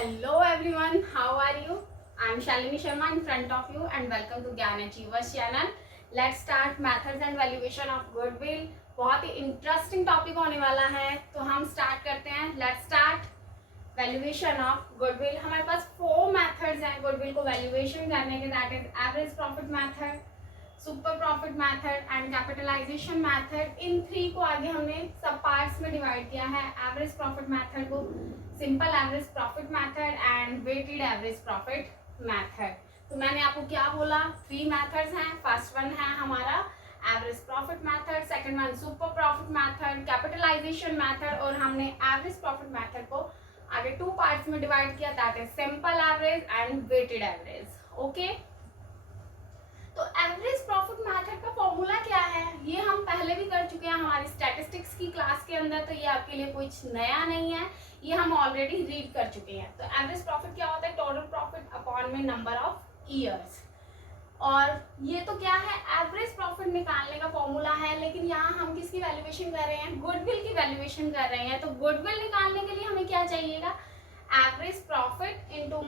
Hello everyone, how are you? I am Shalini Sharma in front of you and welcome to Gyan Achievers channel. Let's start methods and valuation of goodwill. बहुत ही interesting topic होने वाला है, तो हम start करते हैं. Let's start. Valuation of goodwill. हमारे पास 4 मेथड्स हैं गुडविल को वैल्यूएशन करने के. That is average profit method, super profit method and capitalisation method. इन 3 को आगे हमने सब पार्ट्स में डिवाइड किया है. एवरेज प्रॉफिट मेथड को simple average profit method and weighted average profit method. तो मैंने आपको क्या बोला, 3 मेथड्स हैं. फर्स्ट वन है हमारा average profit method, second one super profit method, capitalization method, और हमने एवरेज प्रॉफिट मेथड को आगे 2 पार्ट्स में डिवाइड किया. That is simple average and weighted average. Okay, तो एवरेज प्रॉफिट मेथड का फॉर्मूला क्या है, ये हम पहले भी कर चुके हैं हमारी स्टैटिस्टिक्स की क्लास के अंदर, तो ये आपके लिए कुछ नया नहीं है, ये हम ऑलरेडी रीड कर चुके हैं. तो एवरेज प्रॉफिट क्या होता है, टोटल प्रॉफिट अपॉन में नंबर ऑफ ईयर्स. और ये तो क्या है, एवरेज प्रॉफिट निकालने का फॉर्मूला है, लेकिन यहाँ हम किसकी वैल्यूएशन कर रहे हैं, गुडविल की वैल्यूएशन कर रहे हैं. तो गुडविल निकालने के लिए हमें क्या चाहिएगा, average profit into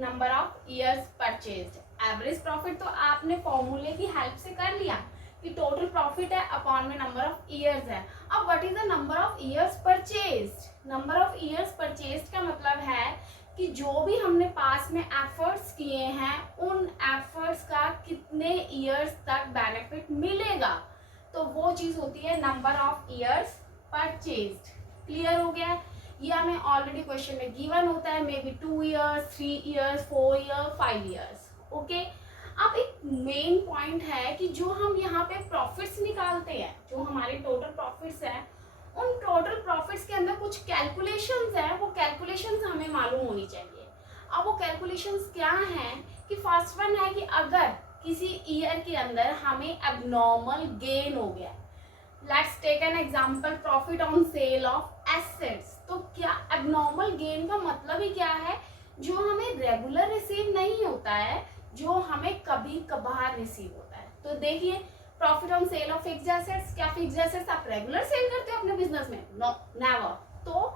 number of years purchased. Average profit तो आपने फॉर्मूले की हेल्प से कर लिया कि टोटल प्रॉफिट है अपॉन में नंबर ऑफ ईयर्स है. अब what is the number of years purchased. Number of years purchased का मतलब है कि जो भी हमने पास में एफर्ट्स किए हैं उन एफर्ट्स का कितने ईयर्स तक बेनिफिट मिलेगा, तो वो चीज होती है number of years purchased. Clear हो गया. ये हमें ऑलरेडी क्वेश्चन में गिवन होता है, may be 2 years, 3 years, 4 year, 5 years. Okay, अब एक मेन पॉइंट है कि जो हम यहाँ पे प्रॉफिट्स निकालते हैं, जो हमारे टोटल प्रॉफिट्स हैं, उन टोटल प्रॉफिट्स के अंदर कुछ कैलकुलेशंस हैं, वो कैलकुलेशंस हमें मालूम होनी चाहिए. अब वो कैलकुलेशंस क्या हैं कि फर्स्ट वन है कि अगर किसी ईयर के अंदर हमें एबनॉर्मल गेन हो गया, let's take an example, profit on sale of assets. तो क्या एबनॉर्मल गेन का मतलब ही क्या है, जो हमें रेगुलर रिसीव नहीं होता है, जो हमें कभी कभार रिसीव होता है. तो देखिए, profit on sale of fixed assets, क्या फिक्स्ड एसेट्स आप रेगुलर सेल करते हो अपने बिजनेस में? No, never. तो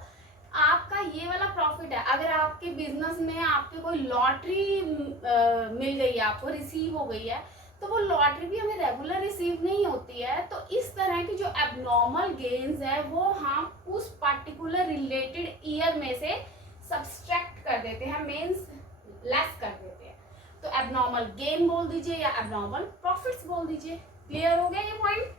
आपका ये वाला प्रॉफिट है, अगर आपके बिजनेस में आपके कोई लॉटरी मिल गई है, आपको रिसीव हो गई है, तो वो लॉटरी भी हमें रेगुलर रिसीव नहीं होती है. तो इस तरह की जो एबनॉर्मल गेन्स है वो हम उस पर्टिकुलर रिलेटेड ईयर में से सब्सट्रैक्ट कर देते हैं, मीन्स लेस कर देते हैं. तो एबनॉर्मल गेन बोल दीजिए या एबनॉर्मल प्रॉफिट्स बोल दीजिए. क्लियर हो गया ये पॉइंट.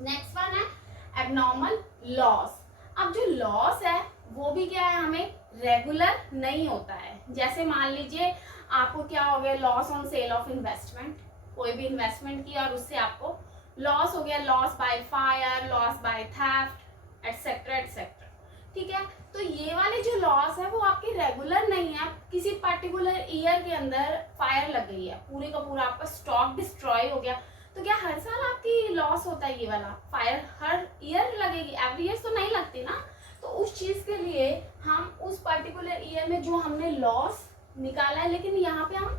नेक्स्ट वन है एबनॉर्मल लॉस. अब जो लॉस है वो भी क्या है, हमें रेगुलर नहीं होता है. जैसे मान लीजिए आपको क्या हो गया, loss on sale of investment, कोई भी इन्वेस्टमेंट किया और उससे आपको लॉस हो गया, loss by fire, loss by theft, etcetera etcetera. ठीक है, तो ये वाले जो लॉस है वो आपके रेगुलर नहीं है. किसी पर्टिकुलर ईयर के अंदर फायर लग गई है, पूरे का पूरा आपका स्टॉक डिस्ट्रॉय हो गया, तो क्या हर साल आपकी लॉस होता है, ये वाला फायर हर ईयर लगेगी? एवरी ईयर तो नहीं लगती ना. तो उस चीज के लिए हम उस पर्टिकुलर ईयर में जो हमने लॉस निकाला है, लेकिन यहाँ पे हम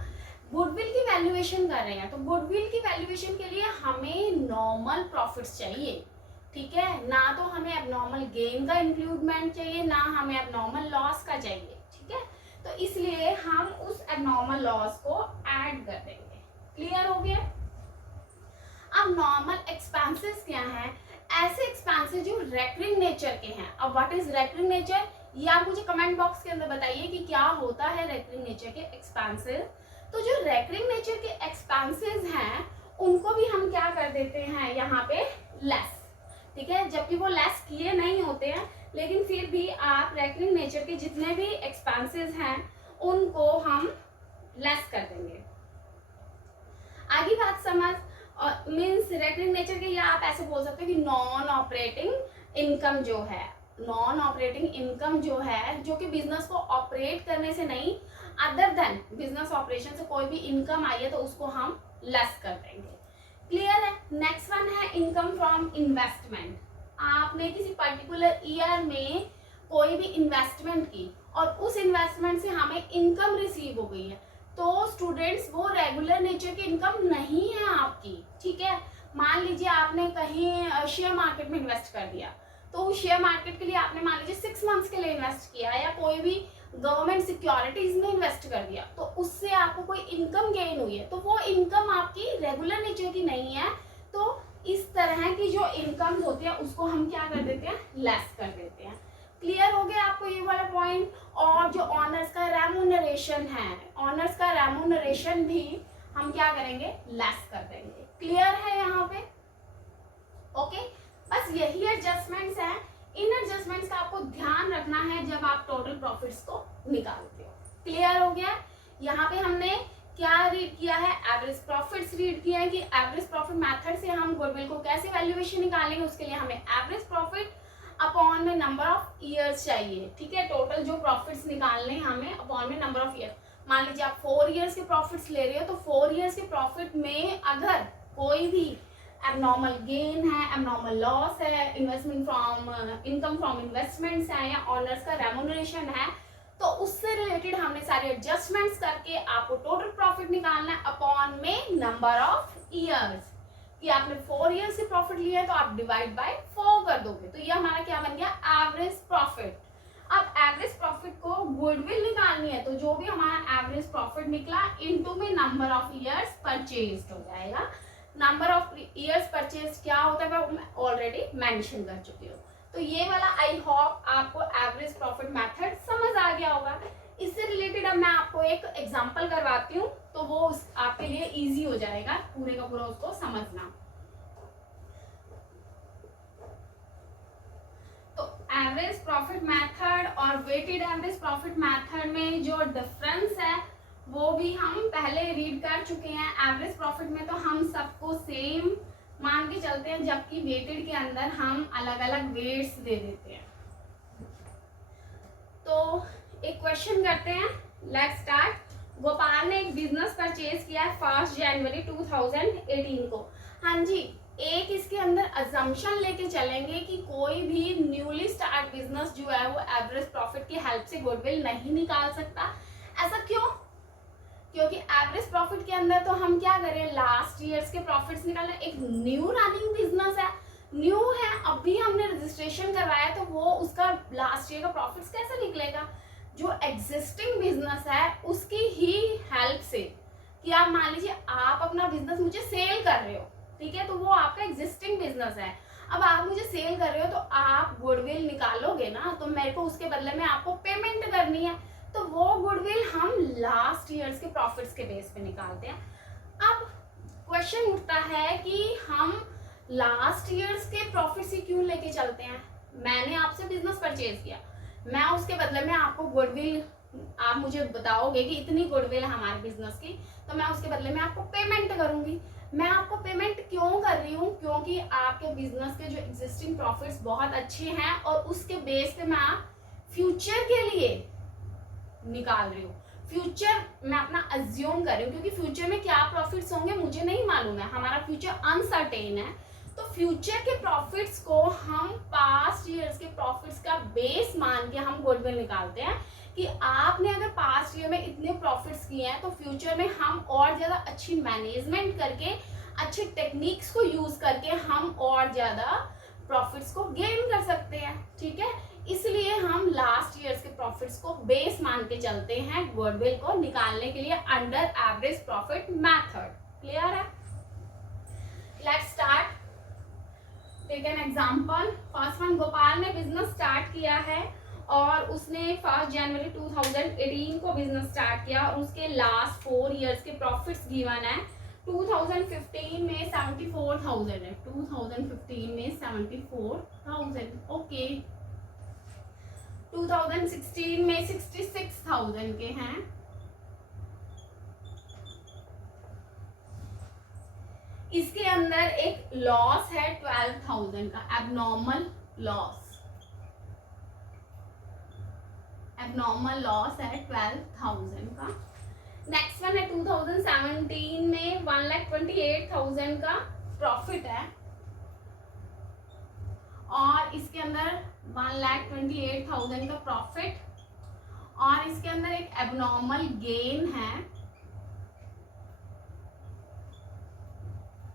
गुडविल की वैल्यूएशन कर रहे हैं, तो गुडविल की वैल्यूएशन के लिए हमें नॉर्मल प्रॉफिट्स चाहिए. ठीक है, ना तो हमें एबनॉर्मल गेन का इंक्लूडमेंट चाहिए, ना हमें एबनॉर्मल लॉस का चाहिए. ठीक है, तो इसलिए हम उस एबनॉर्मल लॉस को ऐड कर देंगे. क्लियर हो गया. अब नॉर्मल एक्सपेंसेस क्या हैं, ऐसे एक्सपेंसेस जो रेकरिंग नेचर के हैं. अब व्हाट इज रेकरिंग नेचर, ये आप मुझे कमेंट बॉक्स के अंदर बताइए कि क्या होता है रेकरिंग नेचर के एक्सपेंसेस. तो जो रेकरिंग नेचर के एक्सपेंसेस हैं उनको भी हम क्या कर देते हैं यहाँ पे, लेस. ठीक है, जबकि वो लेस किए नहीं होते हैं, लेकिन फिर भी आप रेकरिंग नेचर के जितने भी एक्सपेंसेस हैं उनको हम लेस कर देंगे. आगे बात समझ. मीन्स रेकरिंग नेचर के, या आप ऐसे बोल सकते हो कि नॉन ऑपरेटिंग इनकम जो है, नॉन ऑपरेटिंग इनकम जो है, जो कि बिजनेस को ऑपरेट करने से नहीं, अदर देन बिजनेस ऑपरेशन से कोई भी इनकम आई है तो उसको हम लेस कर देंगे. क्लियर है. नेक्स्ट वन है इनकम फ्रॉम इन्वेस्टमेंट. आपने किसी पर्टिकुलर ईयर में कोई भी इन्वेस्टमेंट की और उस इन्वेस्टमेंट से हमें इनकम रिसीव हो गई है, तो स्टूडेंट्स वो रेगुलर नेचर की इनकम नहीं है आपकी. ठीक है, मान लीजिए आपने कहीं शेयर मार्केट में इन्वेस्ट कर दिया, तो शेयर मार्केट के लिए आपने मान लीजिए 6 मंथ्स के लिए इन्वेस्ट किया, या कोई भी गवर्नमेंट सिक्योरिटीज में इन्वेस्ट कर दिया तो उससे आपको कोई इनकम गेन हुई है, तो वो इनकम आपकी रेगुलर नेचर की नहीं है, तो इस तरह की जो इनकम होती है उसको हम क्या कर देते हैं, लेस कर देते हैं। क्लियर हो गया आपको ये वाला पॉइंट। और जो ऑनर्स का रेम्यूनरेशन है, ऑनर्स का रेम्यूनरेशन भी हम क्या करेंगे, लेस कर देंगे। क्लियर है यहाँ पे? ओके, बस यही एडजस्टमेंट्स हैं। इन एडजस्टमेंट्स का आपको ध्यान रखना है जब आप टोटल प्रॉफिट्स को निकालते हो। क्लियर हो गया? यहाँ पे हमने क्या रीड किया है, एवरेज प्रॉफिट्स रीड किया है कि एवरेज प्रॉफिट मेथड से हम गुडविल को कैसे वैल्यूएशन निकालेंगे। उसके लिए हमें एवरेज प्रॉफिट अपॉन में नंबर ऑफ ईयर्स चाहिए। ठीक है, टोटल जो प्रॉफिट्स निकालने हैं हमें अपॉन में नंबर ऑफ ईयर्स। मान लीजिए आप 4 ईयर्स के प्रॉफिट्स ले रहे हो, तो 4 ईयर्स के प्रॉफिट में अगर कोई भी एबनॉर्मल गेन है, एबनॉर्मल लॉस है, investment from income from investments है या ऑनर्स का रेम्यूनरेशन है, तो उससे रिलेटेड हमने सारे एडजस्टमेंट्स करके आपको टोटल प्रॉफिट निकालना है अपॉन में नंबर ऑफ ईयर्स। कि आपने 4 ईयर्स से प्रॉफिट लिया है तो आप डिवाइड बाय 4 कर दोगे, तो ये हमारा क्या बन गया, एवरेज प्रॉफिट। अब एवरेज प्रॉफिट को गुडविल निकालनी है, तो जो भी हमारा एवरेज प्रॉफिट निकला इनटू में नंबर ऑफ ईयर्स परचेज्ड हो जाएगा। नंबर ऑफ ईयर्स परचेज क्या होता है मैं ऑलरेडी मेंशन कर चुकी हूँ। तो ये वाला आई होप आपको एवरेज प्रॉफिट मेथड समझ आ गया होगा। इससे रिलेटेड अब मैं आपको एक एग्जांपल करवाती हूँ, तो वो आपके लिए इजी हो जाएगा पूरे का पूरा उसको समझना। तो एवरेज प्रॉफिट मेथड और वेटेड एवरेज प्रॉफिट मेथड में जो डिफरेंस है वो भी हम पहले रीड कर चुके हैं। एवरेज प्रॉफिट में तो हम सबको सेम मान के चलते हैं, जबकि वेटेड के अंदर हम अलग अलग वेट्स दे देते हैं। तो एक क्वेश्चन करते हैं, लेट्स स्टार्ट। गोपाल ने एक बिजनेस परचेज किया है 1 जनवरी 2018 को। हाँ जी, एक इसके अंदर अजम्पशन लेके चलेंगे कि कोई भी न्यूली स्टार्ट बिजनेस जो है वो एवरेज प्रॉफिट की हेल्प से गुडविल नहीं निकाल सकता। ऐसा क्यों? क्योंकि एवरेज प्रॉफिट के अंदर तो हम क्या करें, लास्ट ईयर्स के प्रॉफिट्स निकालना। एक न्यू रनिंग बिजनेस है, न्यू है, अभी हमने रजिस्ट्रेशन करवाया, तो वो उसका लास्ट ईयर का प्रॉफिट्स कैसे निकलेगा? जो एग्जिस्टिंग बिजनेस है उसकी ही हेल्प से, कि आप मान लीजिए आप अपना बिजनेस मुझे सेल कर रहे हो, ठीक है, तो वो आपका एग्जिस्टिंग बिजनेस है। अब आप मुझे सेल कर रहे हो तो आप गुडविल निकालोगे ना, तो मेरे को उसके बदले में आपको पेमेंट करनी है, तो वो गुडविल हम लास्ट ईयर्स के प्रॉफिट्स के बेस पे निकालते हैं। अब क्वेश्चन उठता है कि हम लास्ट ईयर्स के प्रॉफिट्स ही क्यों लेके चलते हैं? मैंने आपसे बिजनेस परचेज किया, मैं उसके बदले में आपको गुडविल, आप मुझे बताओगे कि इतनी गुडविल है हमारे बिजनेस की, तो मैं उसके बदले में आपको पेमेंट करूंगी। मैं आपको पेमेंट क्यों कर रही हूँ? क्योंकि आपके बिजनेस के जो एग्जिस्टिंग प्रॉफिट्स बहुत अच्छे हैं और उसके बेस पे मैं फ्यूचर के लिए निकाल रही हूँ। फ्यूचर मैं अपना अज्यूम कर रही हूँ, क्योंकि फ्यूचर में क्या प्रॉफिट्स होंगे मुझे नहीं मालूम है, हमारा फ्यूचर अनसर्टेन है। तो फ्यूचर के प्रॉफिट्स को हम पास्ट ईयर्स के प्रॉफिट्स का बेस मान के हम गुडविल निकालते हैं कि आपने अगर पास्ट ईयर में इतने प्रॉफिट्स किए हैं तो फ्यूचर में हम और ज़्यादा अच्छी मैनेजमेंट करके, अच्छे टेक्निक्स को यूज करके हम और ज़्यादा प्रॉफिट्स को गेन कर सकते हैं। ठीक है, इसलिए हम लास्ट ईयर्स के प्रॉफिट्स को बेस मान के चलते हैं गुडविल को निकालने के लिए under average profit method. Clear है? Let's start, take an example. First one, Gopal ने बिजनेस स्टार्ट किया है और उसने 1 जनवरी 2018 को बिजनेस स्टार्ट किया और उसके लास्ट 4 इयर्स के प्रॉफिट्स गिवन है। 2015 में 74,000 है, 2015 में 74,000, ओके। 2016 में 66,000 के हैं। इसके अंदर एक लॉस है 12,000 का, एबनॉर्मल लॉस, एबनॉर्मल लॉस है 12,000 का। नेक्स्ट वन है 2017 में 1,28,000 का प्रॉफिट है और इसके अंदर 1,28,000 का प्रॉफिट और इसके अंदर एक एबनॉर्मल गेन है,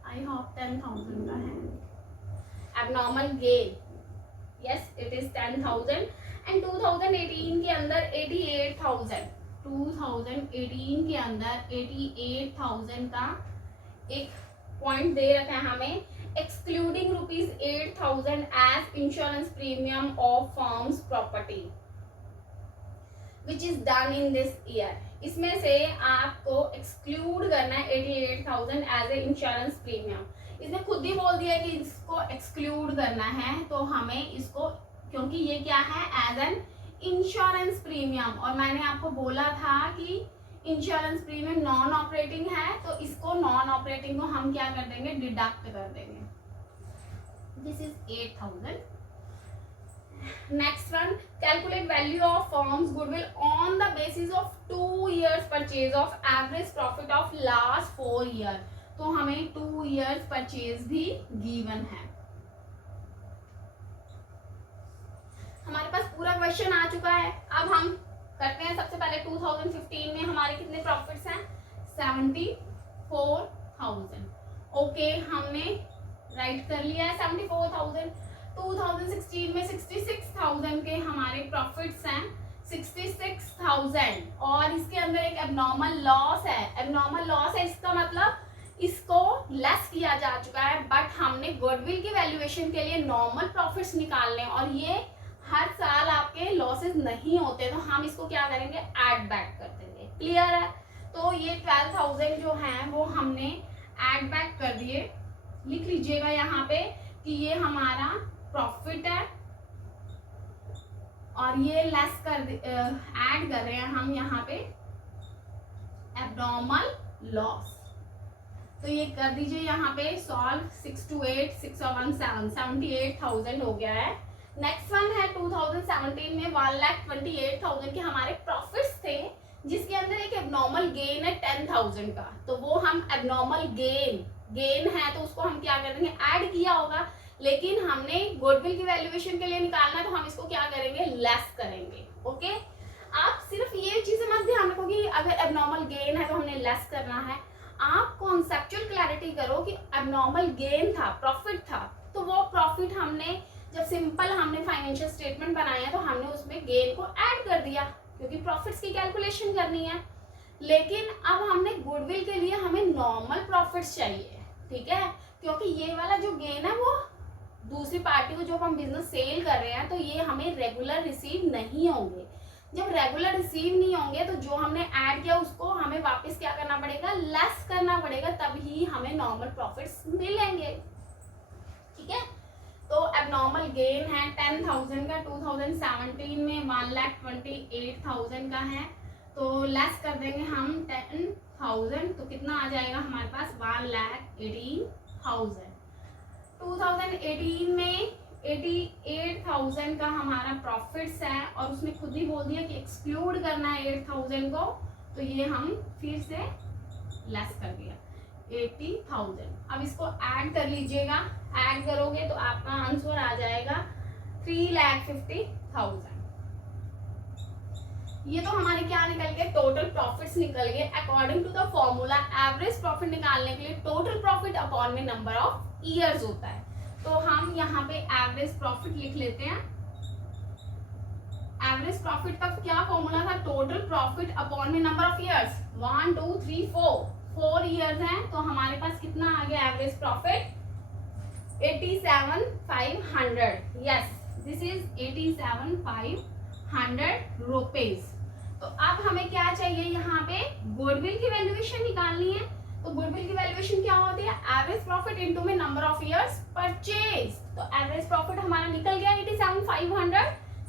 आई होप 10,000 का है abnormal gain, yes it is 10,000 and 2018 के अंदर 88,000, 2018 के अंदर 88,000 का एक पॉइंट दे रखा है हमें, excluding ₹8,000 as insurance premium of firm's property which is done in this year. इसमें से आपको एक्सक्लूड करना है 88,000 एज ए इंश्योरेंस प्रीमियम। इसने खुद ही बोल दिया कि इसको एक्सक्लूड करना है, तो हमें इसको, क्योंकि ये क्या है, एज एन इंश्योरेंस प्रीमियम, और मैंने आपको बोला था कि इंश्योरेंस प्रीमियम नॉन ऑपरेटिंग है, तो इसको नॉन ऑपरेटिंग को हम क्या कर देंगे, डिडक्ट कर देंगे। This is 8,000। Next one, calculate value of firms goodwill on the basis of 2 years purchase of average profit of last 4 year। तो हमें 2 years परचेज भी गिवन है। हमारे पास पूरा क्वेश्चन आ चुका है। अब हम करते हैं, सबसे पहले 2015 में हमारे कितने प्रॉफिट्स हैं, 74,000। ओके, हमने राइट कर लिया है 74,000। 2016 में 66,000 के हमारे प्रॉफिट्स हैं, 66,000, और इसके अंदर एक एबनॉर्मल लॉस है। एबनॉर्मल लॉस है, इसका मतलब इसको लेस किया जा चुका है, बट हमने गुडविल की वैल्यूएशन के लिए नॉर्मल प्रॉफिट्स निकालने, और ये हर साल आपके लॉसेस नहीं होते, तो हम इसको क्या करेंगे, ऐड बैक कर देंगे। क्लियर है? तो ये 12,000 जो हैं वो हमने ऐड बैक कर दिए। लिख लीजिएगा यहाँ पे कि ये हमारा प्रॉफिट है, और ये लेस कर ऐड कर रहे हैं हम यहाँ पे एब्नॉर्मल लॉस। तो ये कर दीजिए यहाँ पे सॉल्व। 6 to 8, 6 और 1 7, 78,000 हो गया है। नेक्स्ट वन है 2017 में 1,28,000 के हमारे प्रॉफिट्स थे, जिसके अंदर एक एबनॉर्मल गेन है 10,000 का। तो वो हम एबनॉर्मल गेन है, तो उसको हम क्या कर देंगे, ऐड किया होगा, लेकिन हमने गुडविल की वैल्यूएशन के लिए निकालना है, तो हम इसको क्या करेंगे, लेस करेंगे। ओके, आप सिर्फ ये चीजें मत ध्यान रखो कि अगर एबनॉर्मल गेन है तो हमने लेस करना है। आप कॉन्सेप्चुअल क्लैरिटी करो कि एबनॉर्मल गेन था, प्रॉफिट था, तो वो प्रॉफिट हमने जब सिंपल हमने फाइनेंशियल स्टेटमेंट बनाया तो हमने उसमें गेन को ऐड कर दिया, क्योंकि प्रॉफिट्स की कैलकुलेशन करनी है। लेकिन अब हमने गुडविल के लिए हमें नॉर्मल प्रॉफिट्स चाहिए, ठीक है, क्योंकि ये वाला जो गेन है वो दूसरी पार्टी को जो हम बिजनेस सेल कर रहे हैं, तो ये हमें रेगुलर रिसीव नहीं होंगे। जब रेगुलर रिसीव नहीं होंगे तो जो हमने ऐड किया उसको हमें वापस क्या करना पड़ेगा, लेस करना पड़ेगा, तभी हमें नॉर्मल प्रॉफिट्स मिलेंगे। ठीक है, तो एबनॉर्मल गेन है 10,000 का, 2017 में 1,28,000 का है, तो लेस कर देंगे हम 10,000, तो कितना आ जाएगा हमारे पास, 1,18,000। 2018 में 88,000 का हमारा प्रॉफिट्स है, और उसने खुद ही बोल दिया कि एक्सक्लूड करना है 8,000 को, तो ये हम फिर से लेस कर दिया 80,000। अब इसको ऐड कर लीजिएगा, ऐड करोगे तो आपका आंसर आ जाएगा 3,50,000। ये तो हमारे क्या निकल गए, टोटल प्रॉफिट्स निकल गए according to the formula. Average profit निकालने के लिए टोटल प्रॉफिट अपॉन में नंबर ऑफ ईयर्स होता है, तो हम यहाँ पे एवरेज प्रॉफिट लिख लेते हैं। एवरेज प्रॉफिट का क्या फॉर्मूला था, टोटल प्रॉफिट अपॉन में नंबर ऑफ ईयर्स। 1 2 3 4 ईयर्स हैं, तो हमारे पास कितना आ गया average profit, 87,500। Yes, this is 87,500 rupees. तो अब हमें क्या चाहिए, यहाँ पे गुडविल की वैल्यूएशन निकालनी है। तो गुडविल की वैल्यूएशन क्या होती है, एवरेज प्रॉफिट इनटू में नंबर ऑफ इयर्स परचेज। तो एवरेज प्रॉफिट हमारा निकल गया 87,500।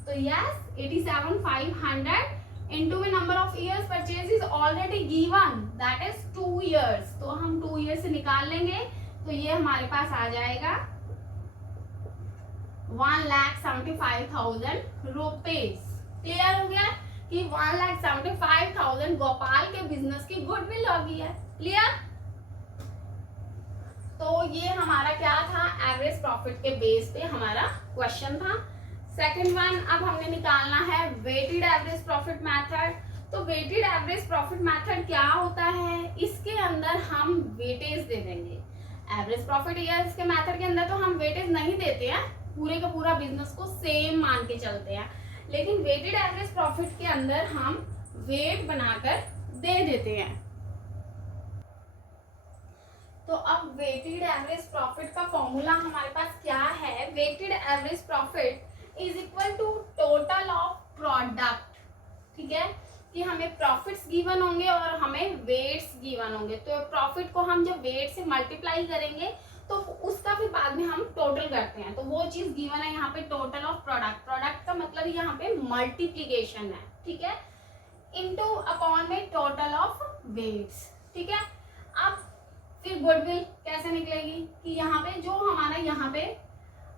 तो यस, 87,500 इनटू में number of years purchase is already given, that is 2 years. तो हम 2 इयर्स से निकाल लेंगे, तो ये हमारे पास आ जाएगा 1,75,000 रुपीज। क्लियर हो गया कि 1,75,000 गोपाल के बिजनेस की गुडविल हो गई है। क्लियर? तो ये हमारा क्या था, एवरेज प्रॉफिट के बेस पे हमारा क्वेश्चन था। सेकंड वन, अब हमने निकालना है वेटेड एवरेज प्रॉफिट मेथड। तो वेटेड एवरेज प्रॉफिट मेथड क्या होता है, इसके अंदर हम वेटेज दे देंगे। एवरेज प्रॉफिट ईयर्स के मेथड के अंदर तो हम वेटेज नहीं देते हैं, पूरे का पूरा बिजनेस को सेम मान के चलते हैं। लेकिन वेटेड एवरेज प्रॉफिट के अंदर हम वेट बनाकर दे देते हैं। तो अब वेटेड एवरेज प्रॉफिट का फॉर्मूला हमारे पास क्या है? Weighted average profit is equal to total of product. ठीक है, कि हमें प्रॉफिट्स गिवन होंगे और हमें वेट्स गिवन होंगे। तो प्रॉफिट को हम जब वेट से मल्टीप्लाई करेंगे तो उसका फिर बाद में हम टोटल करते हैं, तो वो चीज गिवन है यहाँ पे टोटल ऑफ प्रोडक्ट। प्रोडक्ट का मतलब यहाँ पे मल्टीप्लीकेशन है, ठीक है, इनटू अपॉन में टोटल ऑफ वेट्स। ठीक है, अब फिर गुडविल कैसे निकलेगी कि यहाँ पे जो हमारा यहाँ पे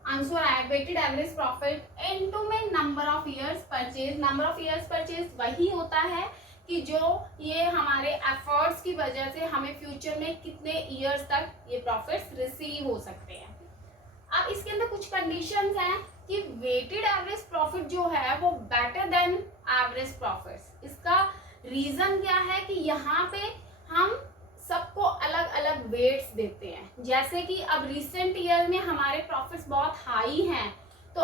आंसर आया वेटेड एवरेज प्रॉफिट इनटू में number of years purchase. Number of years purchase वही होता है कि जो ये हमारे एफर्ट्स की वजह से हमें फ्यूचर में कितने ईयर्स तक ये प्रॉफिट्स रिसीव हो सकते हैं। अब इसके अंदर कुछ कंडीशंस हैं कि वेटेड एवरेज प्रॉफिट जो है वो बेटर देन एवरेज प्रॉफिट्स। इसका रीजन क्या है कि यहाँ पे हम सबको अलग अलग वेट्स देते हैं। जैसे कि अब रिसेंट ईयर में हमारे प्रॉफिट्स बहुत हाई हैं तो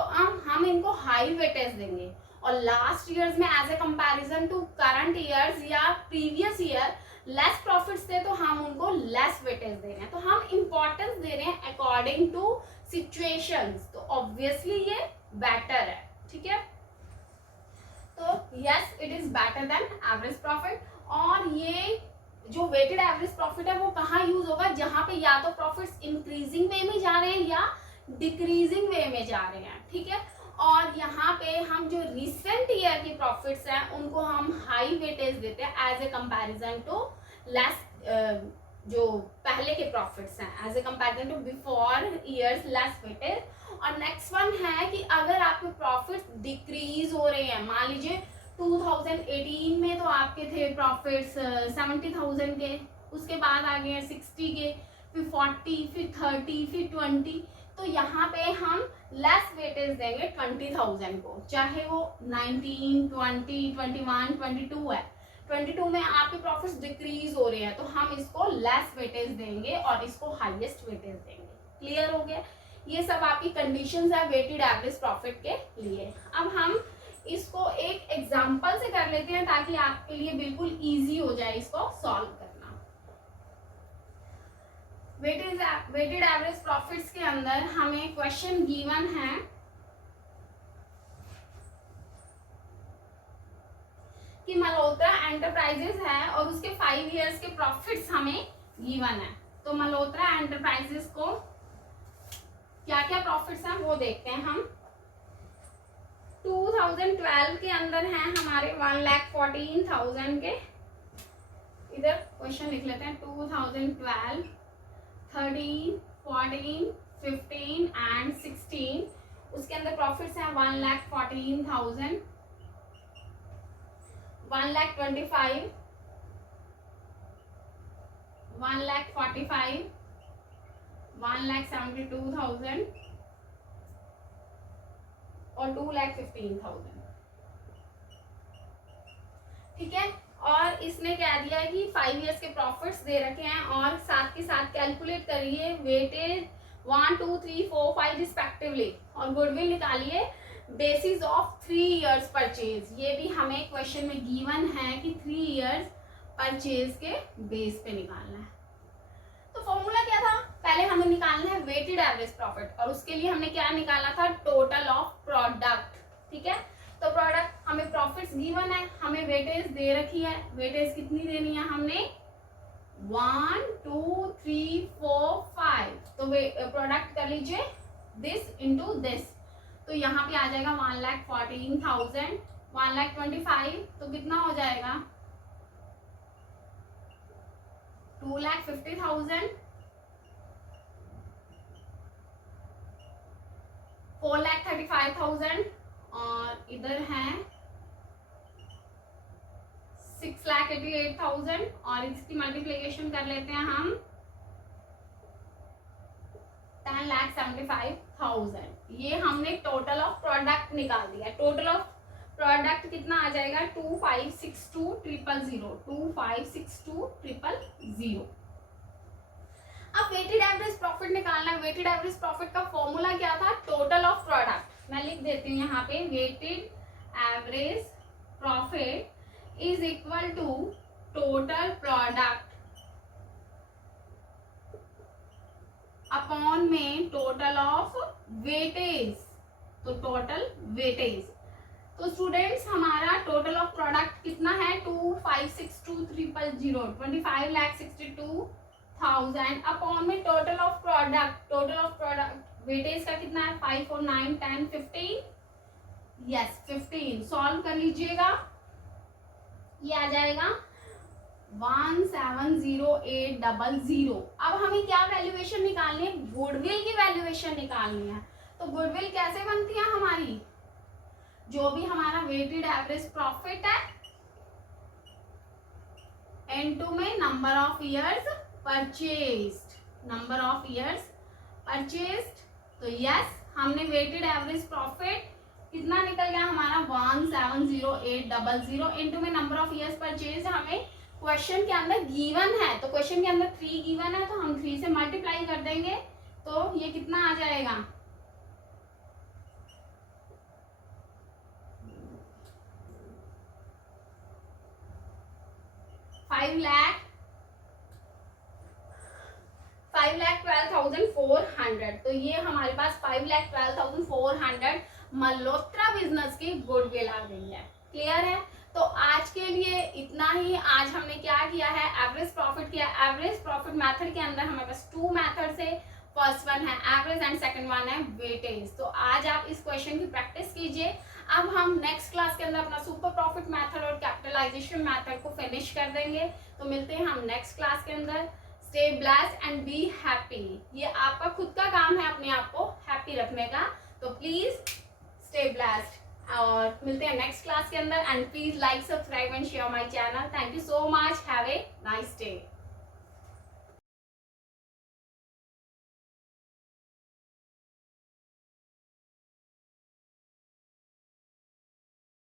हम इनको हाई वेटेज देंगे, और लास्ट ईयर्स में as a comparison to current years या प्रीवियस ईयर लेस प्रॉफिट्स थे तो हम उनको लेस वेटेज दे रहे हैं। तो हम इंपॉर्टेंस दे रहे हैं अकॉर्डिंग टू सिचुएशंस, तो ऑब्वियसली ये बेटर है। ठीक है, तो yes it is better than average profit. और ये जो वेटेड एवरेज प्रॉफिट है वो कहाँ यूज होगा? जहां पे या तो प्रॉफिट्स इंक्रीजिंग वे में जा रहे हैं या डिक्रीजिंग वे में जा रहे हैं। ठीक है, और यहाँ पे हम जो रिसेंट ईयर की प्रॉफिट्स हैं उनको हम हाई वेटेज देते हैं as a comparison to less, जो पहले के प्रॉफिट्स हैं as a comparison to before years less weightage. और नेक्स्ट वन है कि अगर आपके प्रॉफिट्स डिक्रीज हो रहे हैं, मान लीजिए 2018 में तो आपके थे प्रॉफिट्स 70,000 के, उसके बाद आ गए 60 के, फिर 40, फिर 30, फिर 20, तो यहाँ पे हम लेस वेटेज देंगे 20,000 को, चाहे वो 19, 20, 21, 22 है। 22 में आपके प्रॉफिट्स डिक्रीज हो रहे हैं तो हम इसको लेस वेटेज देंगे और इसको हाईएस्ट वेटेज देंगे। क्लियर हो गया? ये सब आपकी कंडीशंस है वेटेड एवरेज प्रॉफिट के लिए। अब हम इसको एक एग्जांपल से कर लेते हैं ताकि आपके लिए बिल्कुल इजी हो जाए इसको सॉल्व करना। वेटेड एवरेज प्रॉफिट्स के अंदर हमें क्वेश्चन गिवन है कि मल्होत्रा एंटरप्राइजेस है और उसके 5 इयर्स के प्रॉफिट्स हमें गिवन है। तो मल्होत्रा एंटरप्राइजेस को क्या क्या प्रॉफिट्स हैं वो देखते हैं हम। 2012 के अंदर हैं हमारे 1,14,000 के, इधर क्वेश्चन लिख लेते हैं। 2012, 13, 14, 15 एंड 16, उसके अंदर प्रॉफिट्स हैं 1,14,000, 1,25,000, 1,45,000, 1,72,000 और 2,15,000। ठीक है, और इसने क्या दिया है कि 5 इयर्स के प्रॉफिट्स दे रखे हैं और साथ के साथ कैलकुलेट करिए वेटेज 1, 2, 3, 4, 5 रिस्पेक्टिवली, और गुडविल निकालिए बेसिस ऑफ 3 इयर्स परचेज। ये भी हमें क्वेश्चन में गिवन है कि 3 इयर्स परचेज के बेस पे निकालना है। तो फॉर्मूला क्या था? पहले हमें निकालना है वेटेड एवरेज प्रॉफिट, और उसके लिए हमने क्या निकाला था? Total of product. ठीक है, तो प्रोडक्ट हमें प्रॉफिट्स गिवन है, हमें वेटेज दे रखी है। वेटेज कितनी देनी है हमने? 1, 2, 3, 4, 5। तो प्रोडक्ट कर लीजिए दिस इनटू दिस, तो यहाँ पे आ जाएगा 1,14,000, 1,25,000 तो कितना हो जाएगा? 2,50,000, 4,35,000 और इधर है 6,88,000, और इसकी मल्टीप्लिकेशन कर लेते हैं हम 10,75,000। ये हमने टोटल ऑफ प्रोडक्ट निकाल दिया। टोटल ऑफ प्रोडक्ट कितना आ जाएगा? 2,562,000, 2,562,000। अब वेटेड एवरेज प्रॉफिट निकालना है। वेटेड एवरेज प्रॉफिट का फॉर्मूला क्या था? Total of product. मैं लिख देती हूँ यहाँ पे weighted average profit is equal to total product upon में टोटल ऑफ वेटेज, तो टोटल वेटेज। तो स्टूडेंट्स हमारा टोटल ऑफ प्रोडक्ट कितना है 2562300 25,62,000 अपॉन में टोटल ऑफ प्रोडक्ट वेटेज का कितना है 5 और 9 10 15 यस 15। सॉल्व कर लीजिएगा, ये आ जाएगा 170800। अब हमें क्या वैल्यूएशन निकालनी है, गुडविल की वैल्यूएशन निकालनी है। तो गुडविल कैसे बनती है हमारी, जो भी हमारा वेटेड एवरेज प्रॉफिट है इनटू में number of years purchased, number of years purchased. तो यस हमने वेटेड एवरेज प्रॉफिट कितना निकल गया हमारा 170800 इनटू में नंबर ऑफ इयर्स परचेज। हमें क्वेश्चन के अंदर गिवन है, तो क्वेश्चन के अंदर 3 गिवन है, तो हम 3 से मल्टीप्लाई कर देंगे, तो ये कितना आ जाएगा 5,12,400। तो ये हमारे पास 5,12,400 मल्होत्रा बिजनेस की गुडविल आ गई है। क्लियर है? तो आज के लिए इतना ही। आज हमने क्या किया है, एवरेज प्रॉफिट किया। एवरेज प्रॉफिट मेथड के अंदर हमारे पास 2 मेथड है, फर्स्ट वन है एवरेज एंड सेकंड वन है वेटेज। तो आज आप इस क्वेश्चन की प्रैक्टिस कीजिए। अब हम नेक्स्ट क्लास के अंदर अपना सुपर प्रॉफिट मेथड और कैपिटलाइजेशन मेथड को फिनिश कर देंगे। तो मिलते हैं हम नेक्स्ट क्लास के अंदर। Stay blessed and be happy. ये आपका खुद का काम है अपने आप को हैप्पी रखने का, तो प्लीज स्टे ब्लेस्ड और मिलते हैं नेक्स्ट क्लास के अंदर। And please like subscribe and share my channel. Thank you so much, have a nice day.